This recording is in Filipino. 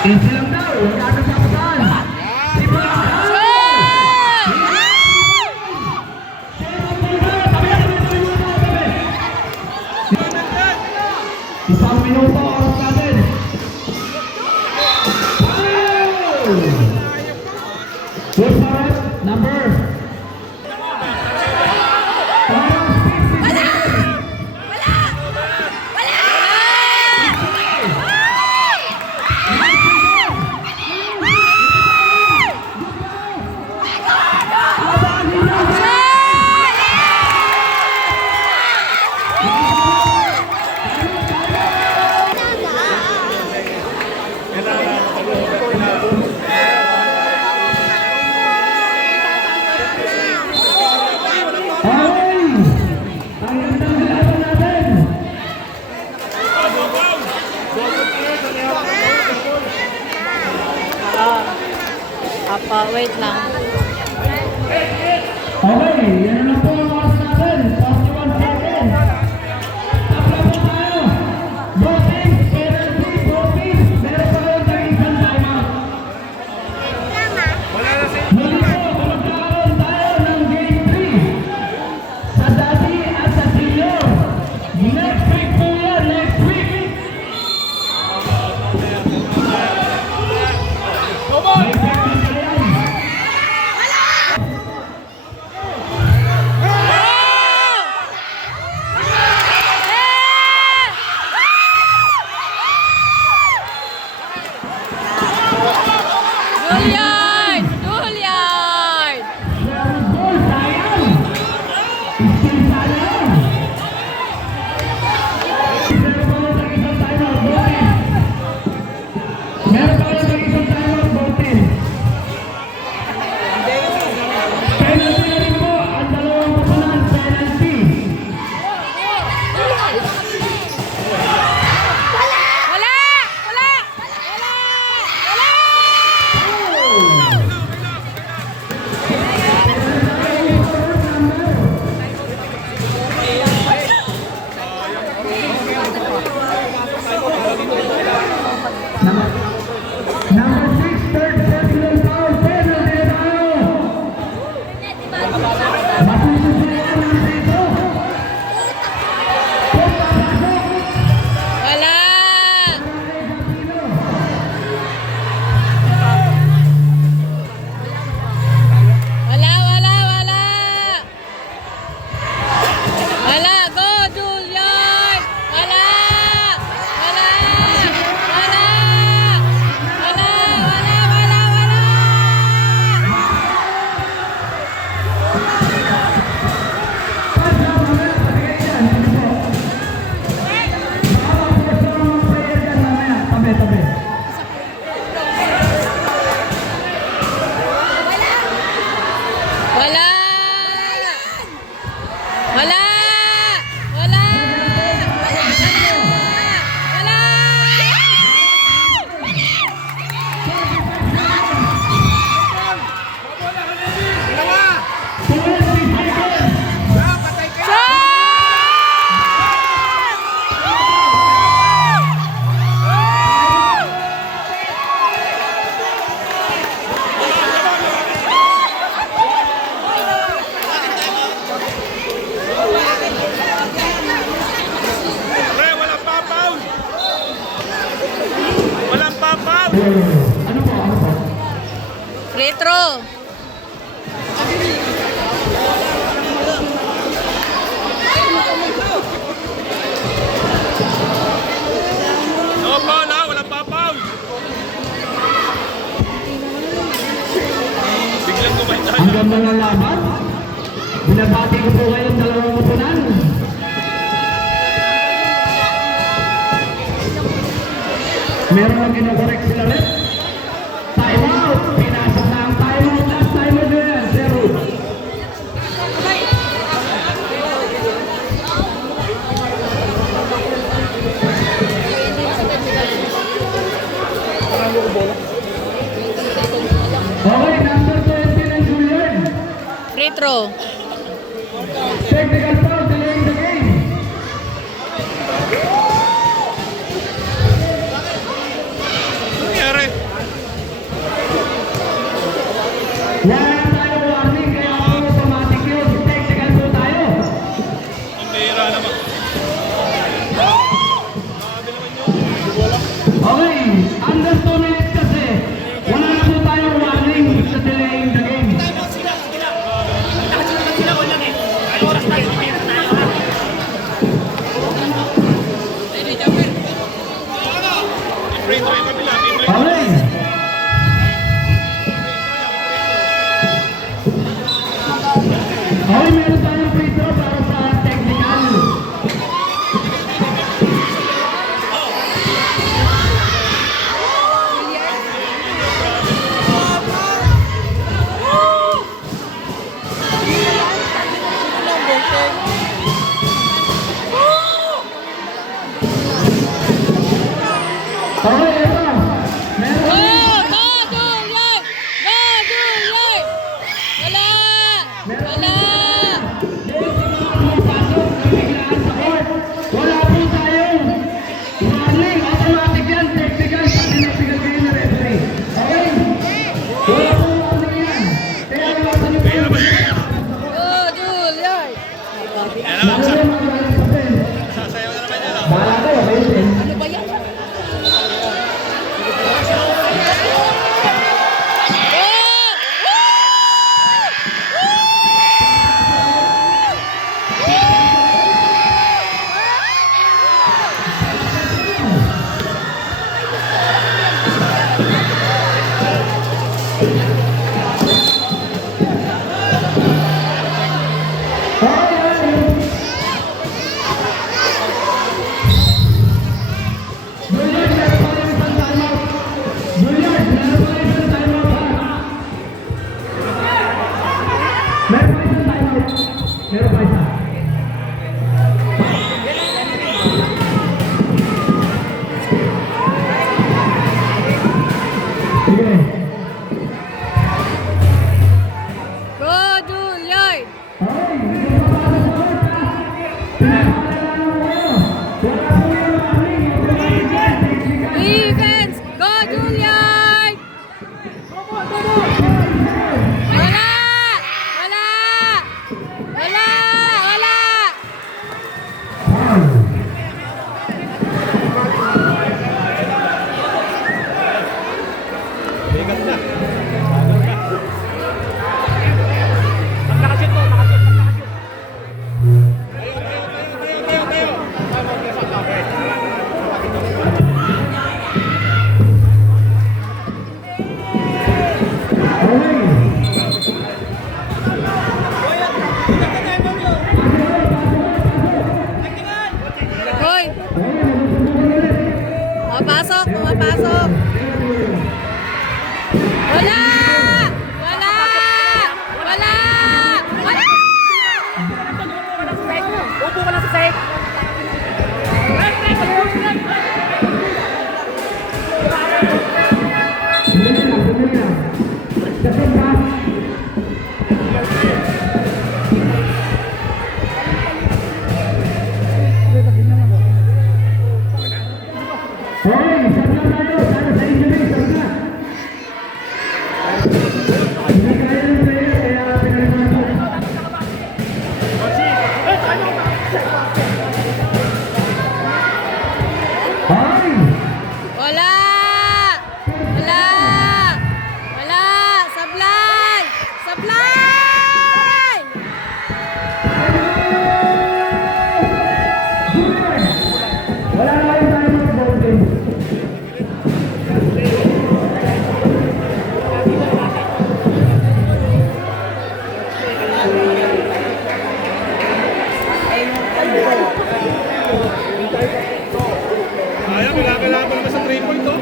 Easy lang daw, wala nang papataan. Si Blanca! Isang minuto, oras natin. Good for it, number. Apa, wait lang. Okay, yan na po ang oras natin. 41 seconds. Tapos po tayo. Voting, penalty, voting. Meron pa kayong isang timeout. Muli po, magkakaroon tayo ng game 3. Sa dati at sa senior. Next week po yan, next week. Julian! Julian! Meron pa kayo ng isang timeout, voting. Penalty na rin po, ang dalawang pupunan, penalty. Wala! Wala! Wala! Wala! Number 6, third personal foul, penalty na tayo. Masususunod natin dito. Wala! Wala, wala, wala! Wala! Go, Julian! Wala! Wala! Wala! Wala! Wala! Wala! Wala! Tabi, tabi. Wala! Wala! Wala! Wala! Ano po, ano po? Free throw. Walang papaw! Biglang kumain tayo. Ang ganda ng laban. Binabati ko po kayong dalawang pupunan. Meron lang kinakorek sila rin. Time out! Pinasok na ang time out. Last time out yan. Zero. Okay, number 20 ng Julian. Free throw. Technical foul, delaying the game. Nangyari? Free throw yung kabila. Free throw. Okay. Okay, meron tayong free throw para sa technical. Okay, ito. Meron Go! Go, Juliet! Go, Juliet! Wala! Wala! Wala po tayong warning. Automatic yan. Technical. Sabi na pinagay na referee. Okay? Wala po warning yan. Kaya wala sa niyo. Kaya naman yan. Go, Juliet! Yan naman. Sasayaw na naman yan. Bahala ko. Okay, din. Ano ba yan? Go! Meron pa isa. Sige. Go, Juliet! Defense! Go, Juliet! Wala! Wala! Wala! Wala! Hoy! Pumapasok! Pumapasok! Wala! Wala! Wala! Wala! Upo ka lang sa sahig! Wala! Wala! Wala! Sablay! Sablay! Wala na kayo tayo sa ball game. Ayaw, kailangan naman sa 3 point, oh.